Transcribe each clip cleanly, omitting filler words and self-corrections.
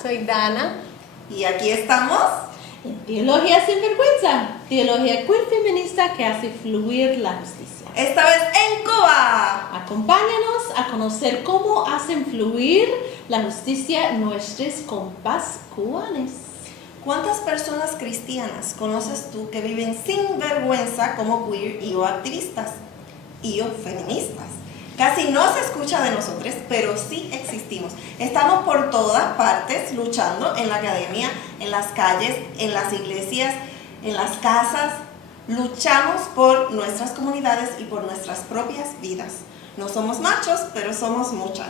Soy Dana. Y aquí estamos en Teología sin Vergüenza, teología queer feminista que hace fluir la justicia. Esta vez en Cuba. Acompáñanos a conocer cómo hacen fluir la justicia nuestros compas cubanos. ¿Cuántas personas cristianas conoces tú que viven sin vergüenza como queer y o activistas y o feministas? Casi no se escucha de nosotros, pero sí existimos. Estamos por todas partes luchando en la academia, en las calles, en las iglesias, en las casas. Luchamos por nuestras comunidades y por nuestras propias vidas. No somos machos, pero somos muchas.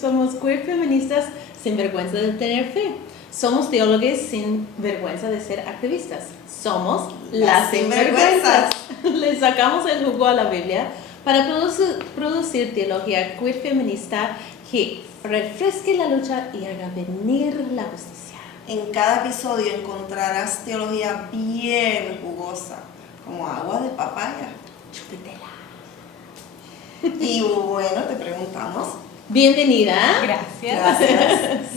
Somos queer feministas sin vergüenza de tener fe. Somos teólogos sin vergüenza de ser activistas. Somos las sinvergüenzas. Le sacamos el jugo a la Biblia para producir teología queer feminista que refresque la lucha y haga venir la justicia. En cada episodio encontrarás teología bien jugosa, como agua de papaya. Chupitela. Y bueno, te preguntamos. Bienvenida. Gracias.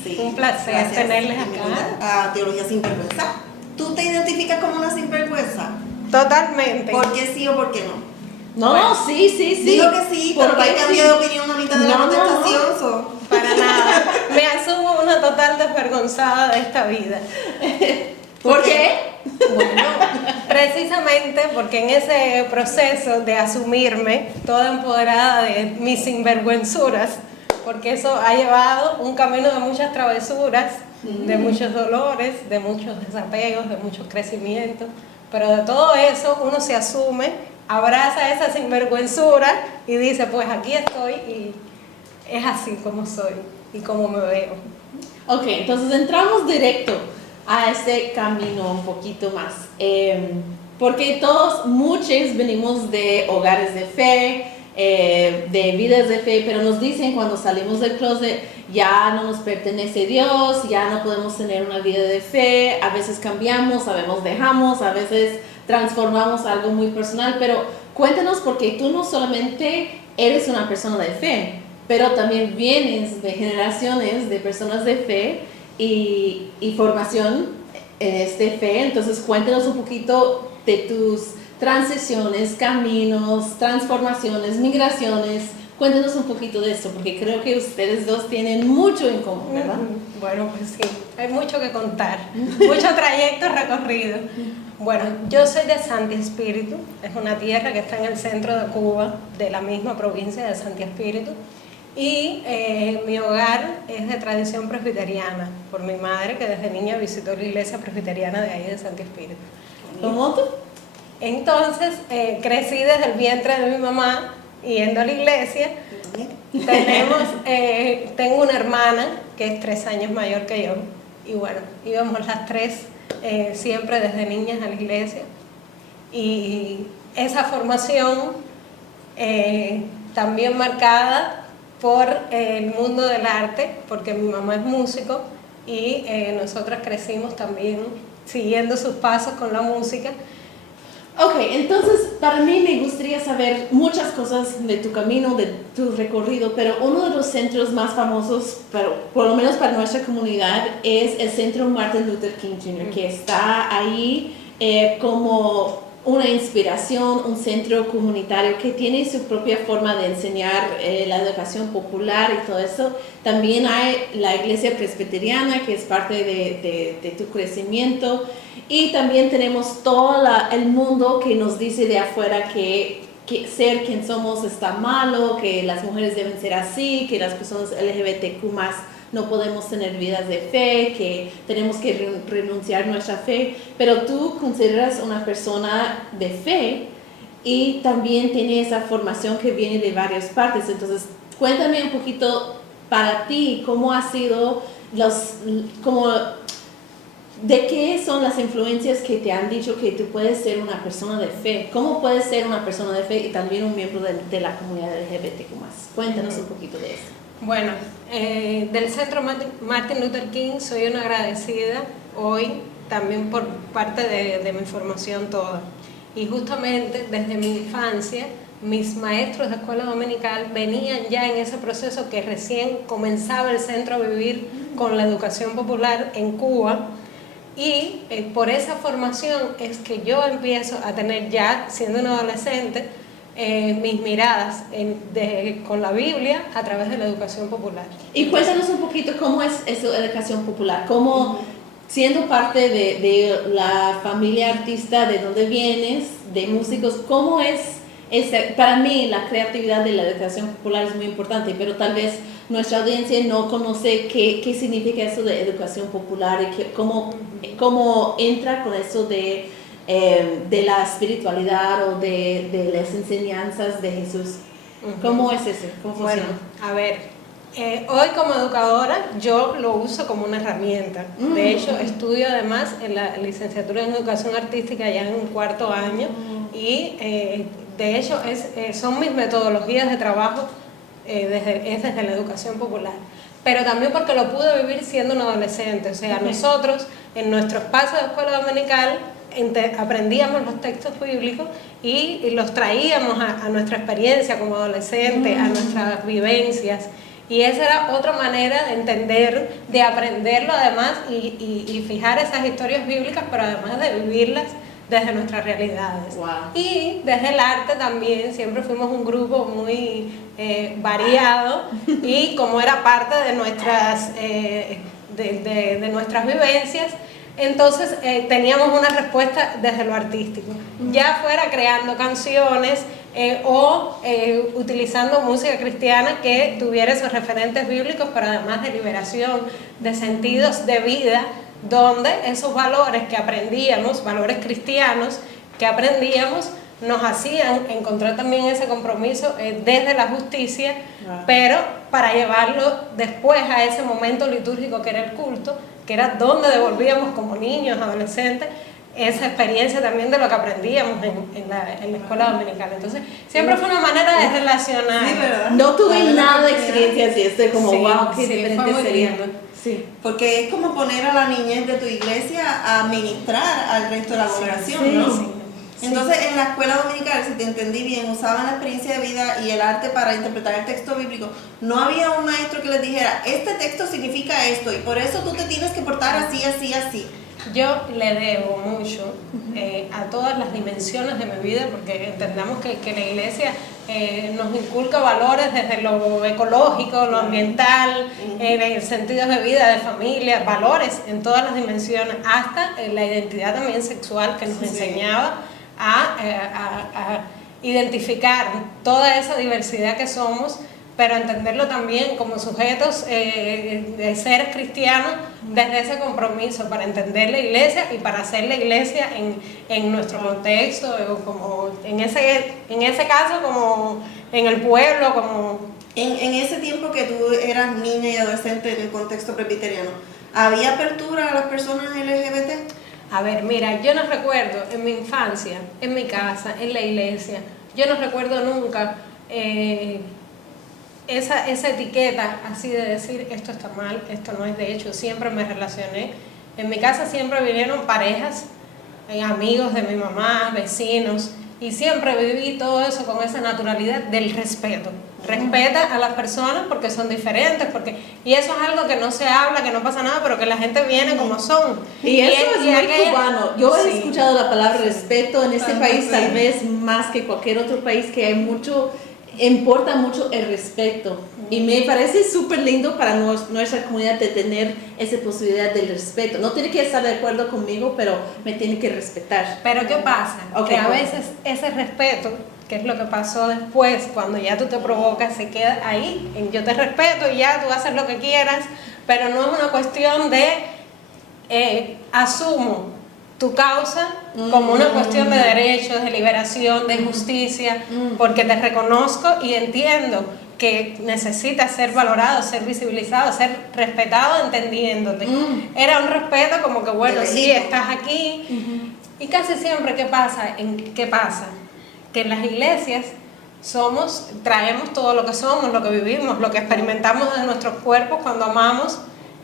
Sí, Un placer tenerles acá. Bienvenida a Teología Sinvergüenza. ¿Tú te identificas como una sinvergüenza? Totalmente. ¿Por qué sí o por qué no? No, Bueno, sí. Digo que sí, pero hay cambio de opinión a mitad de la No, contestación. no. Para nada. Me asumo una total desvergonzada de esta vida. ¿Por qué? Bueno, precisamente porque en ese proceso de asumirme toda empoderada de mis sinvergüenzuras, porque eso ha llevado un camino de muchas travesuras, de muchos dolores, de muchos desapegos, de muchos crecimientos, pero de todo eso uno se asume, abraza esa sinvergüenzura y dice, pues aquí estoy y es así como soy y como me veo. Ok, entonces entramos directo a este camino un poquito más. Porque muchos venimos de hogares de fe, de vidas de fe, pero nos dicen cuando salimos del closet ya no nos pertenece Dios, ya no podemos tener una vida de fe, a veces cambiamos, a veces dejamos, a veces transformamos algo muy personal, pero cuéntanos porque tú no solamente eres una persona de fe, pero también vienes de generaciones de personas de fe y formación en este fe. Entonces cuéntanos un poquito de tus transiciones, caminos, transformaciones, migraciones. Cuéntanos un poquito de eso, porque creo que ustedes dos tienen mucho en común, ¿verdad? Bueno, pues sí, hay mucho que contar, mucho trayecto recorrido. Bueno, yo soy de Santi Espíritu, es una tierra que está en el centro de Cuba, de la misma provincia de Santi Espíritu, y mi hogar es de tradición presbiteriana, por mi madre que desde niña visitó la iglesia presbiteriana de ahí de Santi Espíritu. ¿Cómo tú? Entonces, crecí desde el vientre de mi mamá, yendo a la iglesia. Tengo una hermana que es 3 años mayor que yo, y bueno, íbamos las tres siempre desde niñas a la iglesia, y esa formación también marcada por el mundo del arte, porque mi mamá es músico y nosotras crecimos también siguiendo sus pasos con la música. Ok, entonces para mí me gustaría saber muchas cosas de tu camino, de tu recorrido, pero uno de los centros más famosos, por lo menos para nuestra comunidad, es el Centro Martin Luther King Jr., que está ahí como una inspiración, un centro comunitario que tiene su propia forma de enseñar la educación popular y todo eso. También hay la iglesia presbiteriana, que es parte de tu crecimiento. Y también tenemos todo el mundo que nos dice de afuera que ser quien somos está malo, que las mujeres deben ser así, que las personas LGBTQ+ no podemos tener vidas de fe, que tenemos que renunciar a nuestra fe, pero tú consideras una persona de fe y también tiene esa formación que viene de varias partes. Entonces, cuéntame un poquito para ti cómo ha sido ¿de qué son las influencias que te han dicho que tú puedes ser una persona de fe? ¿Cómo puedes ser una persona de fe y también un miembro de la comunidad LGBTQ+? Cuéntanos un poquito de eso. Bueno, del Centro Martin Luther King soy una agradecida hoy también por parte de mi formación toda. Y justamente desde mi infancia mis maestros de escuela dominical venían ya en ese proceso que recién comenzaba el centro a vivir con la educación popular en Cuba. Y por esa formación es que yo empiezo a tener ya, siendo una adolescente, mis miradas con la Biblia a través de la educación popular. Y cuéntanos un poquito cómo es esa educación popular, cómo, siendo parte de la familia artista, de dónde vienes, de músicos, cómo es para mí la creatividad de la educación popular es muy importante, pero tal vez nuestra audiencia no conoce qué significa eso de educación popular y cómo entra con eso de la espiritualidad o de las enseñanzas de Jesús. ¿Cómo es eso? ¿Cómo funciona? Bueno, a ver, hoy como educadora yo lo uso como una herramienta. De hecho, estudio además en la licenciatura en Educación Artística ya en un 4º año y de hecho son mis metodologías de trabajo desde la educación popular. Pero también porque lo pude vivir siendo un adolescente. O sea, nosotros en nuestro espacio de escuela dominical aprendíamos los textos bíblicos y los traíamos a nuestra experiencia como adolescente, a nuestras vivencias. Y esa era otra manera de entender, de aprenderlo además y fijar esas historias bíblicas, pero además de vivirlas desde nuestras realidades. Wow. Y desde el arte también, siempre fuimos un grupo muy variado y como era parte de nuestras vivencias, entonces teníamos una respuesta desde lo artístico, ya fuera creando canciones o utilizando música cristiana que tuviera esos referentes bíblicos, pero además de liberación, de sentidos de vida, donde esos valores que aprendíamos, valores cristianos que aprendíamos, nos hacían encontrar también ese compromiso desde la justicia, pero para llevarlo después a ese momento litúrgico que era el culto, que era donde devolvíamos como niños, adolescentes, esa experiencia también de lo que aprendíamos en la escuela dominical. Entonces, siempre fue una manera de relacionar. Sí, ¿verdad? No tuve nada de experiencia así, estoy como, Sí, wow, qué sí, diferente fue muy sería. lindo. Sí. Porque es como poner a la niñez de tu iglesia a ministrar al resto de la congregación, sí, ¿no? sí. Entonces, en la escuela dominical, si te entendí bien, usaban la experiencia de vida y el arte para interpretar el texto bíblico. No había un maestro que les dijera, este texto significa esto y por eso tú te tienes que portar así, así, así. Yo le debo mucho a todas las dimensiones de mi vida, porque entendamos que la iglesia nos inculca valores desde lo ecológico, lo ambiental, sentidos de vida, de familia, valores en todas las dimensiones, hasta la identidad también sexual que nos enseñaba a identificar toda esa diversidad que somos, pero entenderlo también como sujetos de seres cristianos desde ese compromiso para entender la iglesia y para hacer la iglesia en nuestro contexto, como en ese caso como en el pueblo, como... En ese tiempo que tú eras niña y adolescente en el contexto presbiteriano, ¿había apertura a las personas LGBT? A ver, mira, yo no recuerdo en mi infancia, en mi casa, en la iglesia, yo no recuerdo nunca esa etiqueta así de decir esto está mal, esto no es. De hecho, siempre me relacioné. En mi casa siempre vinieron parejas, amigos de mi mamá, vecinos, y siempre viví todo eso con esa naturalidad del respeto. Respeta a las personas porque son diferentes, y eso es algo que no se habla, que no pasa nada, pero que la gente viene como son. Y eso es muy cubano. Yo he Sí. escuchado la palabra respeto en este país, Sí. tal vez más que cualquier otro país, que hay mucho, importa mucho el respeto. Y me parece súper lindo para nuestra comunidad de tener esa posibilidad del respeto. No tiene que estar de acuerdo conmigo, pero me tiene que respetar. Pero ¿qué pasa? Okay, que a veces ese respeto, que es lo que pasó después, cuando ya tú te provocas, se queda ahí, en yo te respeto y ya tú haces lo que quieras, pero no es una cuestión de asumo tu causa como una cuestión de derechos, de liberación, de justicia, porque te reconozco y entiendo que necesitas ser valorado, ser visibilizado, ser respetado, entendiéndote. Era un respeto como que, bueno, sí, estás aquí. Y casi siempre, ¿qué pasa? Que en las iglesias traemos todo lo que somos, lo que vivimos, lo que experimentamos de nuestros cuerpos cuando amamos,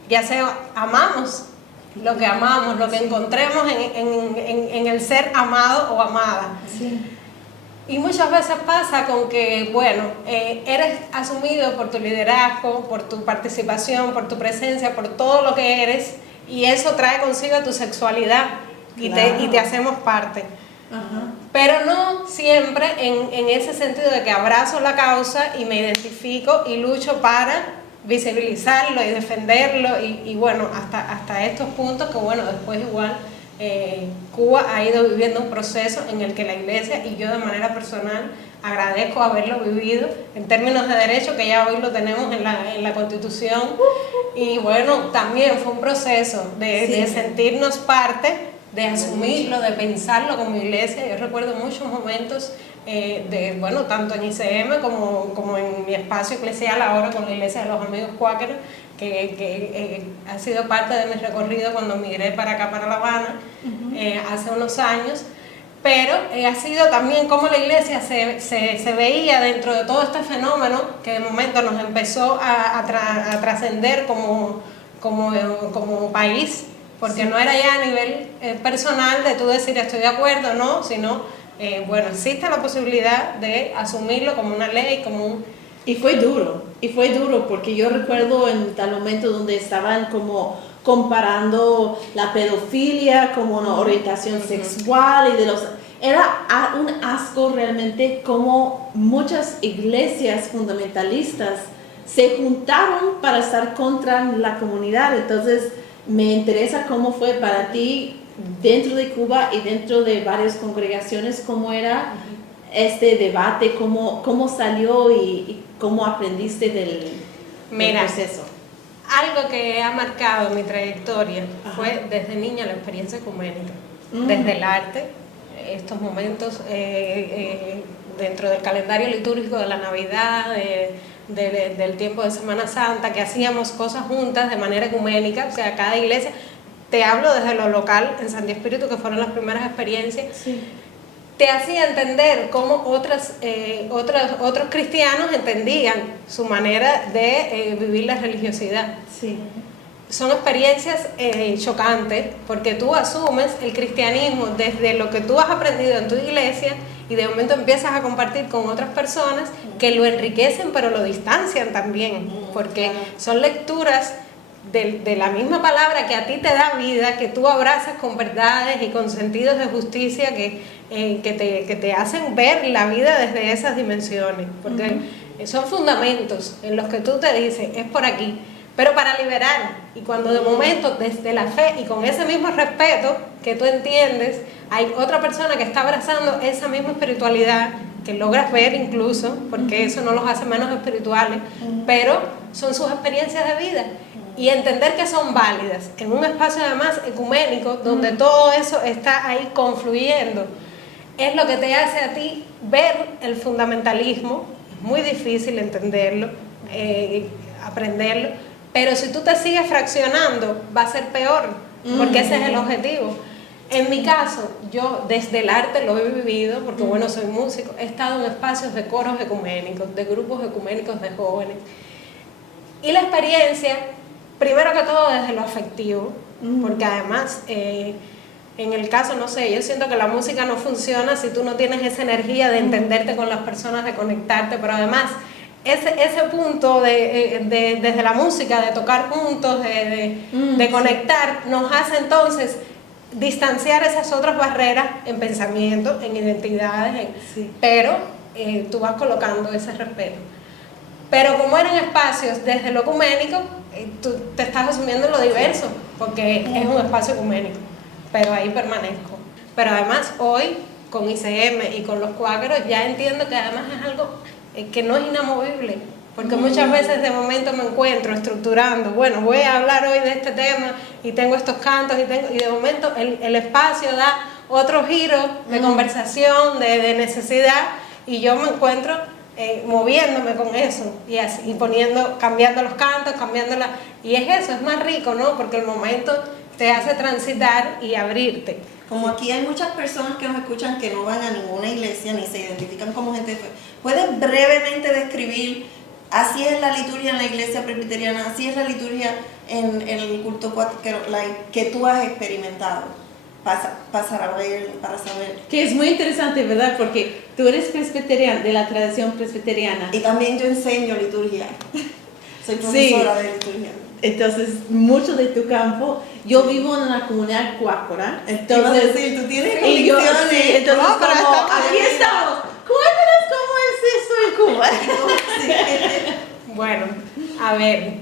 ya sea amamos lo que amamos, lo que encontremos en el ser amado o amada. Sí. Y muchas veces pasa con que, bueno, eres asumido por tu liderazgo, por tu participación, por tu presencia, por todo lo que eres, y eso trae consigo tu sexualidad y, Claro. y te hacemos parte. Ajá. Pero no siempre en ese sentido de que abrazo la causa y me identifico y lucho para visibilizarlo y defenderlo y bueno, hasta estos puntos que bueno, después igual Cuba ha ido viviendo un proceso en el que la iglesia y yo de manera personal agradezco haberlo vivido en términos de derecho, que ya hoy lo tenemos en la Constitución, y bueno, también fue un proceso de sentirnos parte, de asumirlo, de pensarlo como iglesia. Yo recuerdo muchos momentos bueno, tanto en ICM como en mi espacio eclesial ahora con la Iglesia de los Amigos Cuáqueros, que ha sido parte de mi recorrido cuando migré para acá, para La Habana, hace unos años. Pero ha sido también como la iglesia se veía dentro de todo este fenómeno que de momento nos empezó a trascender como país, porque no era ya a nivel personal de tú decir estoy de acuerdo, no, sino bueno, existe la posibilidad de asumirlo como una ley, como un... Y fue duro porque yo recuerdo en tal momento donde estaban como comparando la pedofilia como una orientación sexual y era un asco realmente como muchas iglesias fundamentalistas se juntaron para estar contra la comunidad. Entonces me interesa cómo fue para ti dentro de Cuba y dentro de varias congregaciones, cómo era este debate, cómo salió y cómo aprendiste del proceso. Algo que ha marcado mi trayectoria fue desde niña la experiencia ecuménica, desde el arte, estos momentos dentro del calendario litúrgico de la Navidad, del tiempo de Semana Santa, que hacíamos cosas juntas de manera ecuménica, o sea, cada iglesia, te hablo desde lo local en Santi Espíritu, que fueron las primeras experiencias, te hacía entender cómo otros cristianos entendían su manera de vivir la religiosidad. Sí. Son experiencias chocantes, porque tú asumes el cristianismo desde lo que tú has aprendido en tu iglesia y de momento empiezas a compartir con otras personas que lo enriquecen pero lo distancian también, porque son lecturas de la misma palabra que a ti te da vida, que tú abrazas con verdades y con sentidos de justicia que te hacen ver la vida desde esas dimensiones, porque son fundamentos en los que tú te dices, es por aquí, pero para liberar. Y cuando de momento desde la fe y con ese mismo respeto que tú entiendes, hay otra persona que está abrazando esa misma espiritualidad, que logras ver incluso, porque eso no los hace menos espirituales, pero son sus experiencias de vida. Y entender que son válidas en un espacio además ecuménico donde todo eso está ahí confluyendo, es lo que te hace a ti ver el fundamentalismo. Es muy difícil entenderlo, aprenderlo, pero si tú te sigues fraccionando va a ser peor, porque ese es el objetivo. En mi caso, yo desde el arte lo he vivido, porque bueno, soy músico, he estado en espacios de coros ecuménicos, de grupos ecuménicos de jóvenes, y la experiencia, primero que todo desde lo afectivo, porque además en el caso, no sé, yo siento que la música no funciona si tú no tienes esa energía de entenderte con las personas, de conectarte, pero además ese punto desde la música, de tocar juntos, de conectar, nos hace entonces distanciar esas otras barreras en pensamiento, en identidades, pero tú vas colocando ese respeto. Pero como eran espacios desde lo ecuménico, tú te estás asumiendo lo diverso, porque es un espacio ecuménico, pero ahí permanezco. Pero además hoy, con ICM y con los cuáqueros, ya entiendo que además es algo que no es inamovible, porque muchas veces de momento me encuentro estructurando, bueno, voy a hablar hoy de este tema, y tengo estos cantos, y de momento el espacio da otro giro de conversación, de necesidad, y yo me encuentro moviéndome con eso y así, y cambiando los cantos, y es eso, es más rico, ¿no? Porque el momento te hace transitar y abrirte. Como aquí hay muchas personas que nos escuchan que no van a ninguna iglesia ni se identifican como gente de fe, ¿puedes brevemente describir así es la liturgia en la iglesia presbiteriana, así es la liturgia en el culto cuáquero que tú has experimentado? pasar a ver, para saber. Que es muy interesante, ¿verdad? Porque tú eres presbiteriana, de la tradición presbiteriana. Y también yo enseño liturgia. Soy profesora de liturgia. Entonces, mucho de tu campo, yo vivo en una comunidad cuáquera, entonces... Sí, tú tienes y yo, convicciones. sí, entonces No, pero como, estamos aquí en estamos. Cuéntanos cómo es esto en Cuba. Bueno, a ver,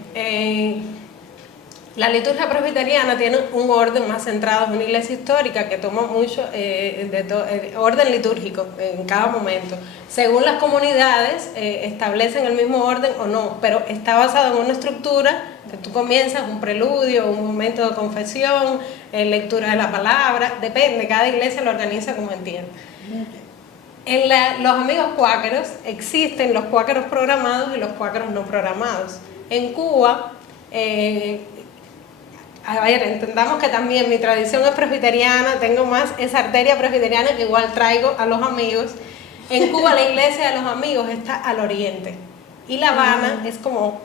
la liturgia presbiteriana tiene un orden más centrado en una iglesia histórica que toma mucho orden litúrgico en cada momento. Según las comunidades, establecen el mismo orden o no, pero está basado en una estructura que tú comienzas un preludio, un momento de confesión, lectura de la palabra, depende, cada iglesia lo organiza como entiende. Los amigos cuáqueros existen los cuáqueros programados y los cuáqueros no programados. En Cuba, a ver, entendamos que también mi tradición es presbiteriana, tengo más esa arteria presbiteriana que igual traigo a los amigos. En Cuba la iglesia de los amigos está al oriente y La Habana es como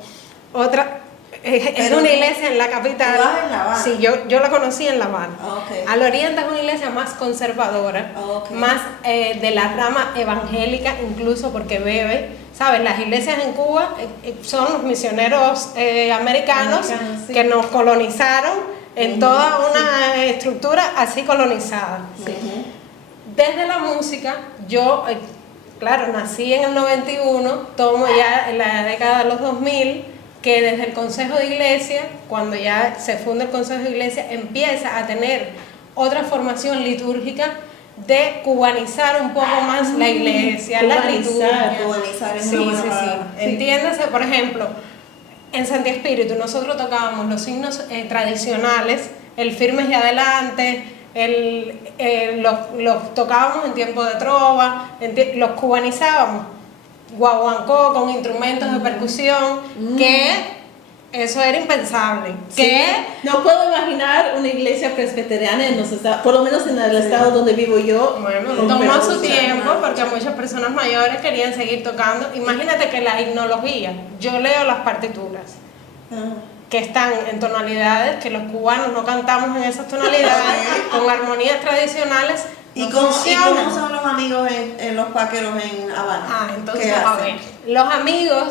otra, es una iglesia en la capital. ¿Tú vas en La Habana? Sí, yo la conocí en La Habana. Okay. Al oriente es una iglesia más conservadora, Okay. más de la rama evangélica, incluso porque bebe. ¿Sabes? Las iglesias en Cuba son los misioneros americanos Sí. que nos colonizaron en toda una estructura así colonizada. Sí. Desde la música, yo, claro, nací en el 91, tomo ya en la década de los 2000, que desde el Consejo de Iglesia, cuando ya se funda el Consejo de Iglesia, empieza a tener otra formación litúrgica de cubanizar un poco más la iglesia, la liturgia. Cubanizar es Sí, una buena sí, palabra. sí. Entiéndase, por ejemplo, en Santi Espíritu nosotros tocábamos los signos tradicionales, el firmes y adelante, los tocábamos en tiempo de trova, los cubanizábamos, guaguancó con instrumentos de percusión, que eso era impensable. ¿Qué? No puedo imaginar una iglesia presbiteriana en los estados, por lo menos en el estado donde vivo yo. Bueno, con tomó su percusión. tiempo porque muchas personas mayores querían seguir tocando. Imagínate que la himnología, yo leo las partituras que están en tonalidades que los cubanos no cantamos en esas tonalidades, con armonías tradicionales. ¿Y no cómo funcionan. son los amigos en los cuáqueros en Habana? Entonces, ¿Qué a hacen? ver, los amigos,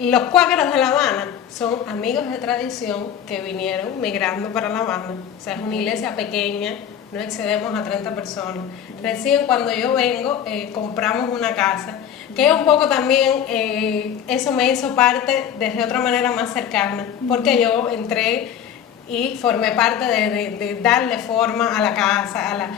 los cuáqueros de La Habana son amigos de tradición que vinieron migrando para La Habana. O sea, es una iglesia pequeña, no excedemos a 30 personas. Recién cuando yo vengo, compramos una casa, que un poco también eso me hizo parte desde otra manera más cercana, porque yo entré y formé parte de darle forma a la casa,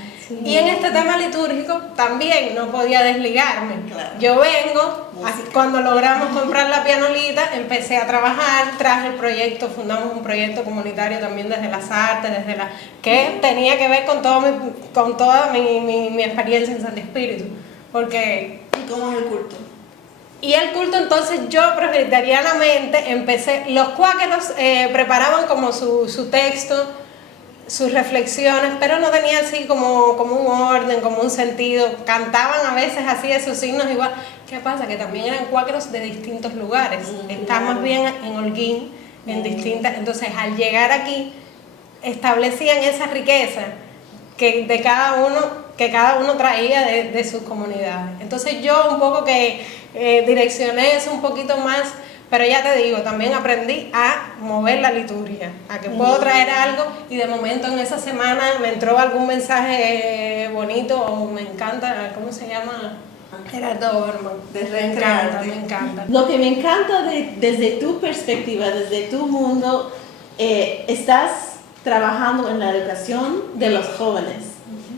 Y en este tema litúrgico también no podía desligarme. Claro. Yo vengo, cuando logramos comprar la pianolita, empecé a trabajar, traje el proyecto, fundamos un proyecto comunitario también desde las artes, que tenía que ver con toda mi experiencia en Santi Espíritu. Porque ¿Y cómo es el culto? y el culto, entonces yo presbiterianamente empecé, los cuáqueros preparaban como su texto, sus reflexiones, pero no tenía así como un orden, como un sentido, cantaban a veces así esos signos igual. ¿Qué pasa? Que también eran cuáqueros de distintos lugares, estaban más bien en Holguín, en distintas, entonces al llegar aquí establecían esa riqueza que cada uno traía de sus comunidades. Entonces yo un poco que direccioné eso un poquito más, pero ya te digo, también aprendí a mover la liturgia, a que puedo traer algo y de momento en esa semana me entró algún mensaje bonito o me encanta, ¿cómo se llama? Gerardo Orman. De Me encanta. Lo que me encanta desde tu perspectiva, desde tu mundo, estás trabajando en la educación de los jóvenes.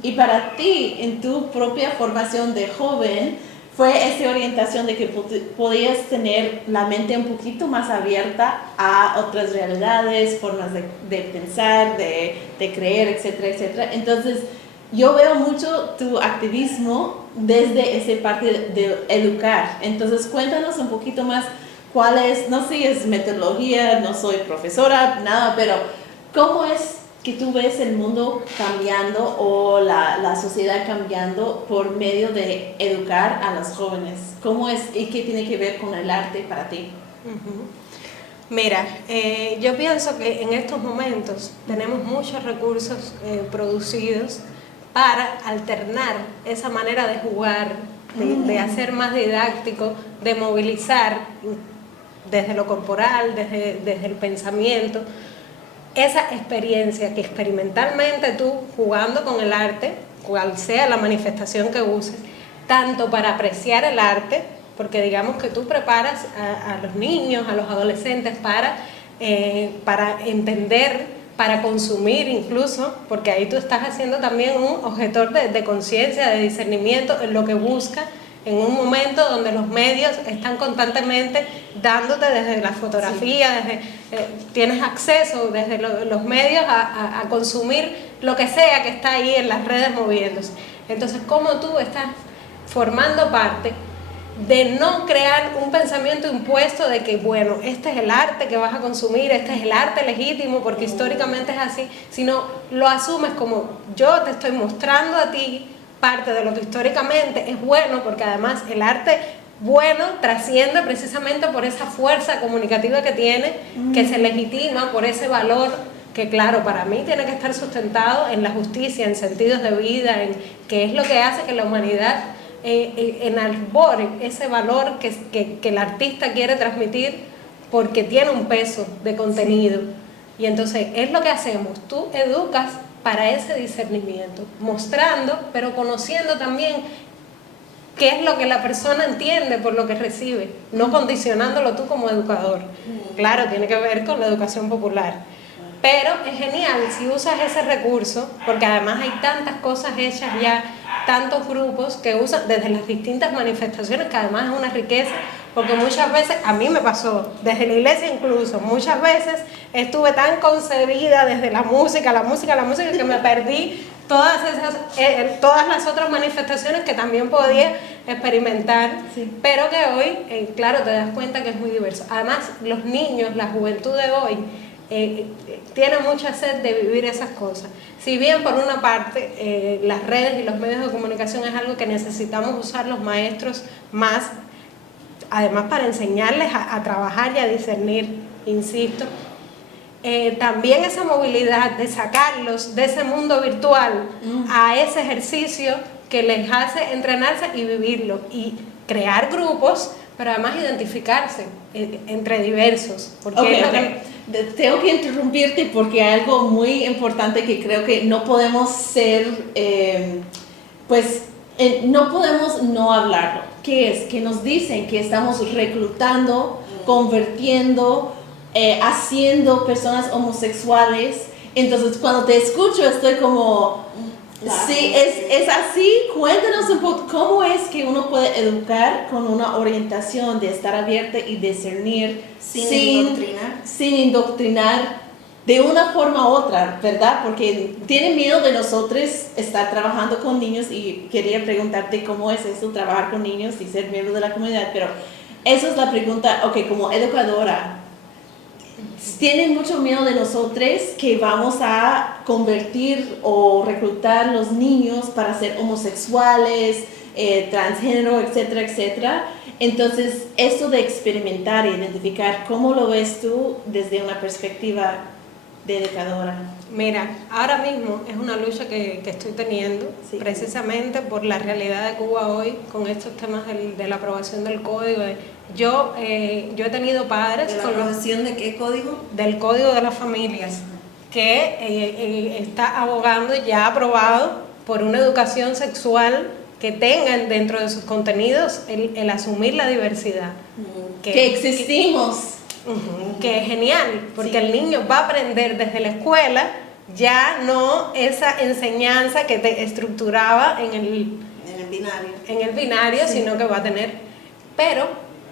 Y para ti, en tu propia formación de joven, fue esa orientación de que podías tener la mente un poquito más abierta a otras realidades, formas de pensar, de creer, etcétera, etcétera. Entonces, yo veo mucho tu activismo desde esa parte de educar. Entonces, cuéntanos un poquito más cuál es, no sé, es metodología, no soy profesora, nada, pero ¿cómo es que tú ves el mundo cambiando o la sociedad cambiando por medio de educar a los jóvenes? ¿Cómo es y qué tiene que ver con el arte para ti? Mira, yo pienso que en estos momentos tenemos muchos recursos producidos para alternar esa manera de jugar, de hacer más didáctico, de movilizar desde lo corporal, desde el pensamiento, esa experiencia que experimentalmente tú jugando con el arte, cual sea la manifestación que uses, tanto para apreciar el arte, porque digamos que tú preparas a los niños, a los adolescentes para entender, para consumir incluso, porque ahí tú estás haciendo también un objetor de conciencia, de discernimiento en lo que busca, en un momento donde los medios están constantemente dándote desde la fotografía, tienes acceso desde los medios a consumir lo que sea que está ahí en las redes moviéndose. Entonces, ¿cómo tú estás formando parte de no crear un pensamiento impuesto de que, bueno, este es el arte que vas a consumir, este es el arte legítimo porque históricamente es así, sino lo asumes como yo te estoy mostrando a ti parte de lo que históricamente es bueno, porque además el arte bueno trasciende precisamente por esa fuerza comunicativa que tiene, que se legitima por ese valor que, claro, para mí tiene que estar sustentado en la justicia, en sentidos de vida, en que es lo que hace que la humanidad enarbore ese valor que el artista quiere transmitir, porque tiene un peso de contenido. Y entonces es lo que hacemos, tú educas para ese discernimiento, mostrando, pero conociendo también qué es lo que la persona entiende por lo que recibe, no condicionándolo tú como educador. Claro, tiene que ver con la educación popular, pero es genial si usas ese recurso, porque además hay tantas cosas hechas ya, tantos grupos que usan desde las distintas manifestaciones, que además es una riqueza, porque muchas veces, a mí me pasó, desde la iglesia incluso, muchas veces estuve tan concebida desde la música, que me perdí todas las otras manifestaciones que también podía experimentar, pero que hoy, claro, te das cuenta que es muy diverso. Además, los niños, la juventud de hoy, tiene mucha sed de vivir esas cosas. Si bien por una parte las redes y los medios de comunicación es algo que necesitamos usar los maestros más, además para enseñarles a trabajar y a discernir, insisto, también esa movilidad de sacarlos de ese mundo virtual a ese ejercicio que les hace entrenarse y vivirlo y crear grupos, pero además identificarse entre diversos, porque es lo que... Tengo que interrumpirte porque hay algo muy importante que creo que no podemos ser, no podemos no hablarlo. ¿Qué es? Que nos dicen que estamos reclutando, convirtiendo, haciendo personas homosexuales. Entonces cuando te escucho estoy como... Sí, es así. Cuéntanos un poco cómo es que uno puede educar con una orientación de estar abierta y discernir sin indoctrinar de una forma u otra, ¿verdad? Porque tienen miedo de nosotros estar trabajando con niños y quería preguntarte cómo es eso, trabajar con niños y ser miembro de la comunidad, pero esa es la pregunta, como educadora. Tienen mucho miedo de nosotros que vamos a convertir o reclutar los niños para ser homosexuales, transgénero, etcétera, etcétera. Entonces, esto de experimentar e identificar, ¿cómo lo ves tú desde una perspectiva de educadora? Mira, ahora mismo es una lucha que estoy teniendo, precisamente por la realidad de Cuba hoy, con estos temas de la aprobación del código. Yo he tenido padres... ¿De la aprobación de qué código? Del Código de las Familias, que está abogando, ya aprobado, por una educación sexual que tengan dentro de sus contenidos el asumir la diversidad. Que existimos. Que es genial, porque el niño va a aprender desde la escuela, ya no esa enseñanza que te estructuraba en el binario, sino que va a tener, pero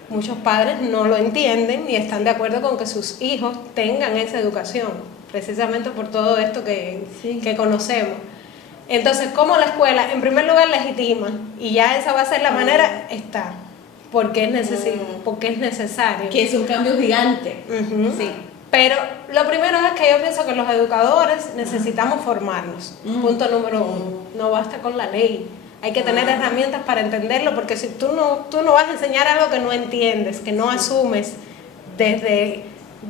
muchos padres no lo entienden y están de acuerdo con que sus hijos tengan esa educación, precisamente por todo esto que conocemos. Entonces, ¿cómo la escuela, en primer lugar, legitima? Y ya esa va a ser la manera, está. Porque es necesario. Que es un cambio gigante. Sí. Pero lo primero es que yo pienso que los educadores necesitamos formarnos. Punto número 1. No basta con la ley. Hay que tener herramientas para entenderlo, porque si tú no vas a enseñar algo que no entiendes, que no asumes desde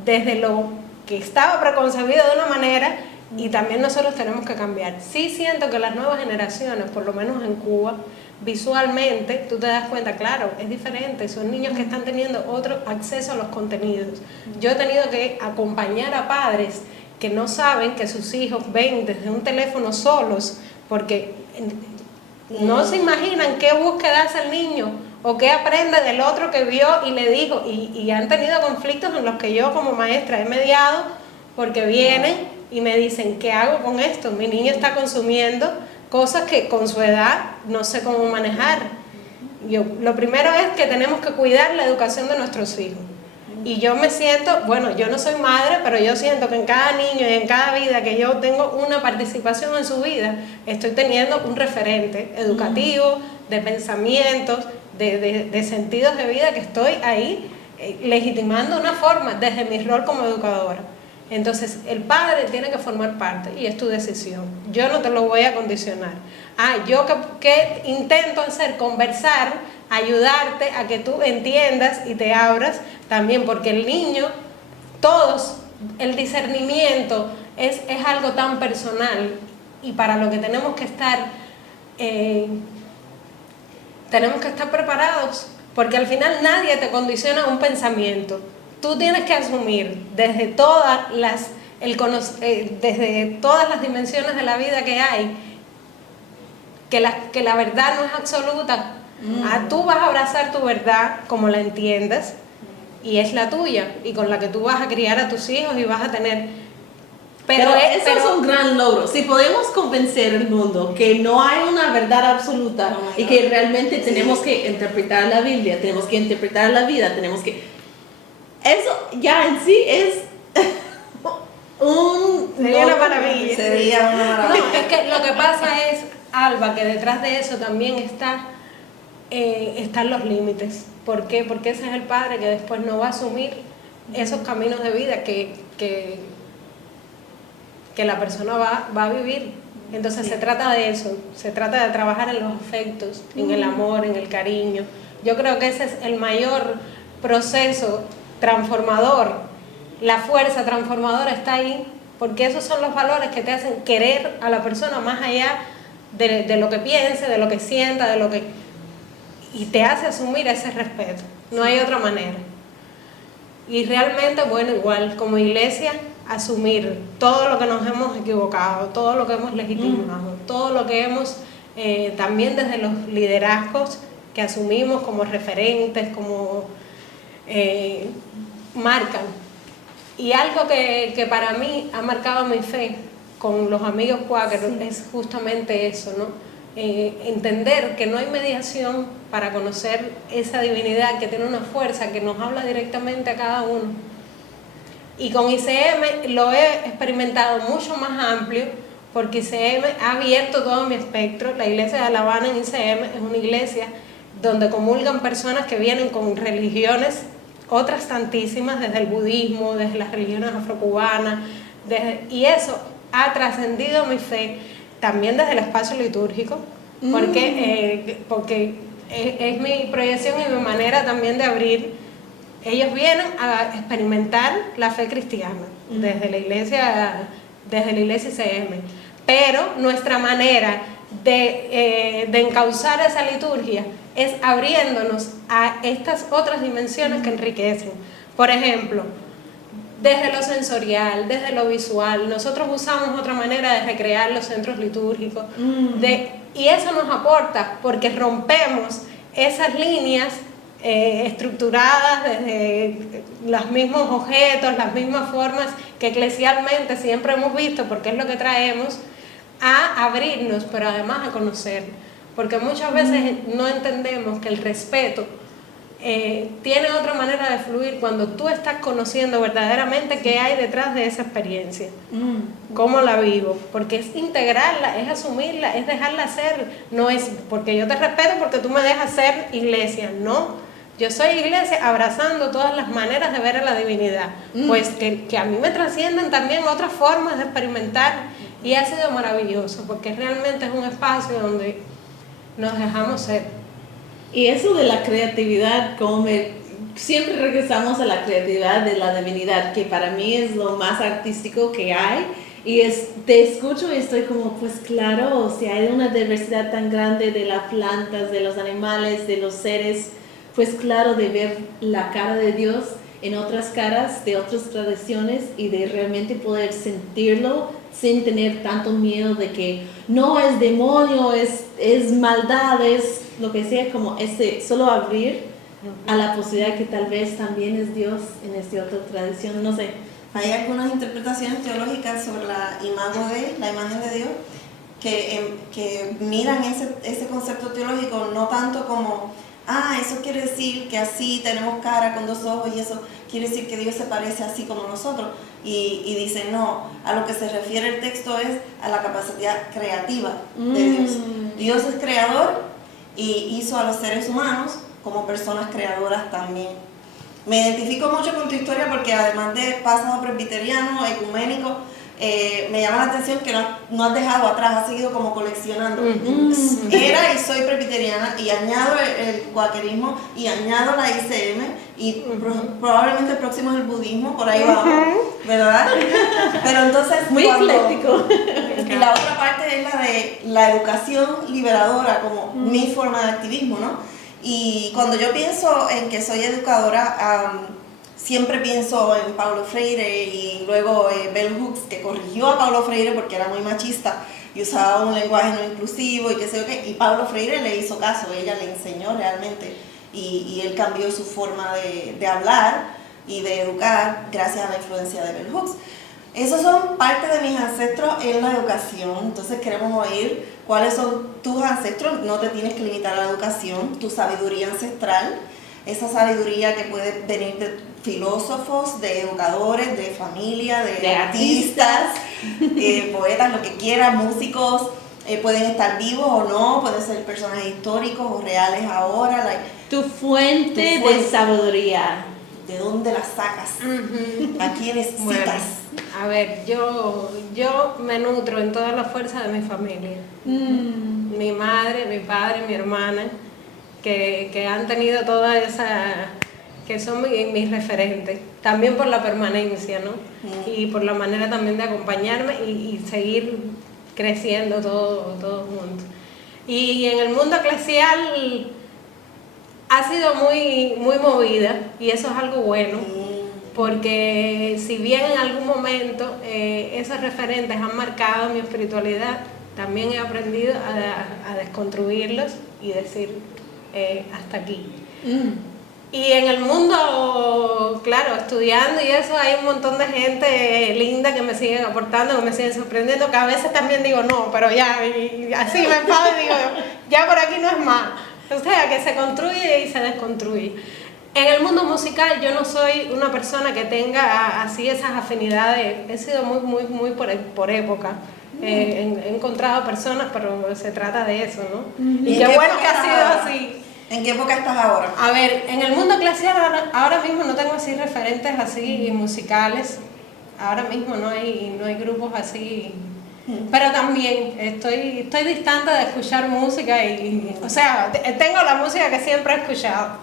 desde lo que estaba preconcebido de una manera, y también nosotros tenemos que cambiar. Sí siento que las nuevas generaciones, por lo menos en Cuba, visualmente tú te das cuenta, claro, es diferente, son niños que están teniendo otro acceso a los contenidos. Yo he tenido que acompañar a padres que no saben que sus hijos ven desde un teléfono solos, porque no se imaginan qué búsqueda hace el niño o qué aprende del otro que vio y le dijo, y han tenido conflictos en los que yo como maestra he mediado, porque vienen y me dicen, ¿qué hago con esto? Mi niño está consumiendo cosas que con su edad no sé cómo manejar. Lo primero es que tenemos que cuidar la educación de nuestros hijos. Y yo me siento, bueno, yo no soy madre, pero yo siento que en cada niño y en cada vida que yo tengo una participación en su vida, estoy teniendo un referente educativo, de pensamientos, de sentidos de vida, que estoy ahí legitimando una forma desde mi rol como educadora. Entonces, el padre tiene que formar parte y es tu decisión. Yo no te lo voy a condicionar. Yo que intento hacer, conversar, ayudarte a que tú entiendas y te abras también, porque el niño, todos, el discernimiento es algo tan personal, y para lo que tenemos que estar preparados, porque al final nadie te condiciona un pensamiento. Tú tienes que asumir desde todas las dimensiones de la vida que hay, que la verdad no es absoluta. Tú vas a abrazar tu verdad como la entiendas, y es la tuya, y con la que tú vas a criar a tus hijos y vas a tener. Pero eso es un gran logro. Si podemos convencer al mundo que no hay una verdad absoluta y que realmente tenemos que interpretar la Biblia, tenemos que interpretar la vida, tenemos que... Eso ya en sí es sería una maravilla. Sería una maravilla. No, es que lo que pasa es, Alba, que detrás de eso también están los límites. ¿Por qué? Porque ese es el padre que después no va a asumir esos caminos de vida que la persona va a vivir. Entonces se trata de eso, se trata de trabajar en los afectos, en el amor, en el cariño. Yo creo que ese es el mayor proceso transformador. La fuerza transformadora está ahí, porque esos son los valores que te hacen querer a la persona más allá de lo que piense, de lo que sienta, y te hace asumir ese respeto. No hay otra manera. Y realmente, bueno, igual como iglesia, asumir todo lo que nos hemos equivocado, todo lo que hemos legitimado, todo lo que hemos, también desde los liderazgos que asumimos como referentes, como marcan. Y algo que para mí ha marcado mi fe con los amigos cuáqueros es justamente eso, ¿no? Entender que no hay mediación para conocer esa divinidad que tiene una fuerza que nos habla directamente a cada uno. Y con ICM lo he experimentado mucho más amplio, porque ICM ha abierto todo mi espectro. La iglesia de La Habana en ICM es una iglesia donde comulgan personas que vienen con religiones, otras tantísimas, desde el budismo, desde las religiones afrocubanas, y eso ha trascendido mi fe, también desde el espacio litúrgico, porque es mi proyección y mi manera también de abrir. Ellos vienen a experimentar la fe cristiana desde la iglesia ICM, pero nuestra manera de encauzar esa liturgia es abriéndonos a estas otras dimensiones que enriquecen. Por ejemplo, desde lo sensorial, desde lo visual, nosotros usamos otra manera de recrear los centros litúrgicos, y eso nos aporta, porque rompemos esas líneas estructuradas desde los mismos objetos, las mismas formas que eclesialmente siempre hemos visto, porque es lo que traemos, a abrirnos, pero además a conocer, porque muchas veces no entendemos que el respeto tiene otra manera de fluir cuando tú estás conociendo verdaderamente qué hay detrás de esa experiencia, cómo la vivo, porque es integrarla, es asumirla, es dejarla ser. No es porque yo te respeto porque tú me dejas ser iglesia, no. Yo soy iglesia abrazando todas las maneras de ver a la divinidad, pues que a mí me trascienden también otras formas de experimentar, y ha sido maravilloso, porque realmente es un espacio donde nos dejamos ser. Y eso de la creatividad, siempre regresamos a la creatividad de la divinidad, que para mí es lo más artístico que hay. Y te escucho y estoy como, pues claro, si hay una diversidad tan grande de las plantas, de los animales, de los seres, pues claro, de ver la cara de Dios en otras caras, de otras tradiciones y de realmente poder sentirlo sin tener tanto miedo de que no es demonio, es maldad, es lo que sea, como solo abrir a la posibilidad que tal vez también es Dios en esta otra tradición, no sé. Hay algunas interpretaciones teológicas sobre la imagen de Dios, que miran ese concepto teológico no tanto como, eso quiere decir que así tenemos cara con dos ojos y eso quiere decir que Dios se parece así como nosotros. Y dicen, no, a lo que se refiere el texto es a la capacidad creativa de Dios. Dios es creador y hizo a los seres humanos como personas creadoras también. Me identifico mucho con tu historia porque además de pasado presbiteriano, ecuménico, me llama la atención que no has dejado atrás, has seguido como coleccionando. Era y soy presbiteriana y añado el cuáquerismo y añado la ICM y probablemente el próximo es el budismo, por ahí vamos, ¿verdad? Pero entonces muy ecléctico. Y la otra parte es la de la educación liberadora como mi forma de activismo, ¿no? Y cuando yo pienso en que soy educadora, siempre pienso en Paulo Freire y luego Bell Hooks, que corrigió a Paulo Freire porque era muy machista y usaba un lenguaje no inclusivo y qué sé yo qué, y Paulo Freire le hizo caso, ella le enseñó realmente y él cambió su forma de hablar y de educar gracias a la influencia de Bell Hooks. Esos son parte de mis ancestros en la educación, entonces queremos oír cuáles son tus ancestros, no te tienes que limitar a la educación, tu sabiduría ancestral, esa sabiduría que puede venir de filósofos, de educadores, de familia, de artistas, poetas, lo que quieras, músicos, pueden estar vivos o no, pueden ser personajes históricos o reales ahora. Tu fuente de sabiduría. ¿De dónde las sacas? ¿A quiénes citas? Bueno, a ver, yo me nutro en toda la fuerza de mi familia. Mi madre, mi padre, mi hermana, que han tenido toda esa, que son mis referentes. También por la permanencia, ¿no? Y por la manera también de acompañarme y seguir creciendo todos juntos. Y en el mundo eclesial ha sido muy movida y eso es algo bueno, porque si bien en algún momento esos referentes han marcado mi espiritualidad, también he aprendido a desconstruirlos y decir hasta aquí. Y en el mundo, claro, estudiando y eso, hay un montón de gente linda que me siguen aportando, que me siguen sorprendiendo, que a veces también digo no, pero ya, y así me enfado y digo, ya por aquí no es más. O sea, que se construye y se desconstruye. En el mundo musical yo no soy una persona que tenga así esas afinidades, he sido muy por época. He encontrado personas, pero se trata de eso, ¿no? Y qué bueno que ha sido así. ¿En qué época estás ahora? A ver, en el mundo eclesial ahora mismo no tengo así referentes así musicales. Ahora mismo no hay grupos así. Pero también estoy distante de escuchar música o sea, tengo la música que siempre he escuchado,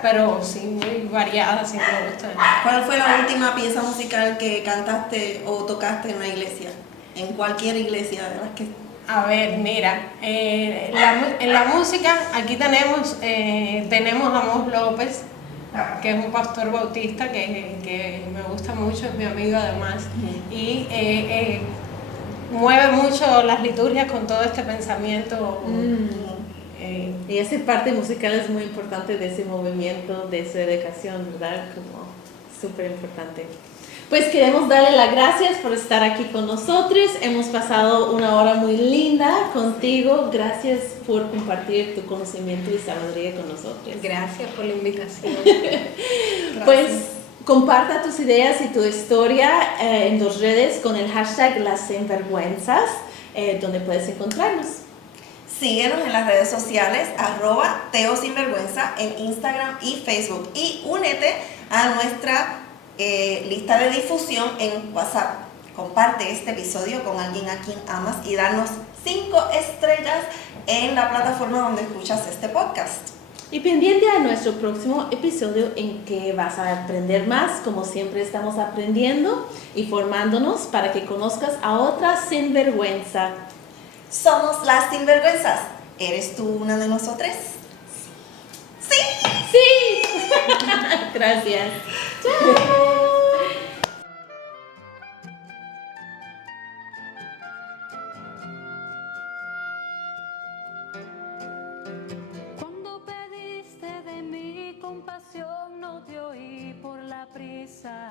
pero sí, muy variada, sí me gusta. ¿Cuál fue la última pieza musical que cantaste o tocaste en la iglesia? En cualquier iglesia de las que... A ver, mira, en la música aquí tenemos a Mos López, que es un pastor bautista que me gusta mucho, es mi amigo además, y mueve mucho las liturgias con todo este pensamiento. Y esa parte musical es muy importante de ese movimiento, de esa dedicación, ¿verdad? Como súper importante. Pues queremos darle las gracias por estar aquí con nosotros. Hemos pasado una hora muy linda contigo. Gracias por compartir tu conocimiento y sabiduría con nosotros. Gracias por la invitación. Pues comparta tus ideas y tu historia en tus redes con el hashtag Las Sinvergüenzas, donde puedes encontrarnos. Síguenos en las redes sociales, @teosinvergüenza en Instagram y Facebook. Y únete a nuestra lista de difusión en WhatsApp. Comparte este episodio con alguien a quien amas y danos 5 estrellas en la plataforma donde escuchas este podcast. Y pendiente a nuestro próximo episodio en que vas a aprender más, como siempre estamos aprendiendo y formándonos para que conozcas a otra sinvergüenza. Somos las sinvergüenzas. ¿Eres tú una de nosotras? Sí. ¡Sí! Gracias. ¡Chao! Cuando pediste de mi compasión, no te oí por la prisa.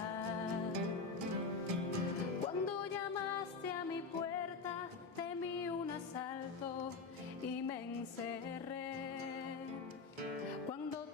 Cuando llamaste a mi puerta, temí un asalto y me encerré. Cuando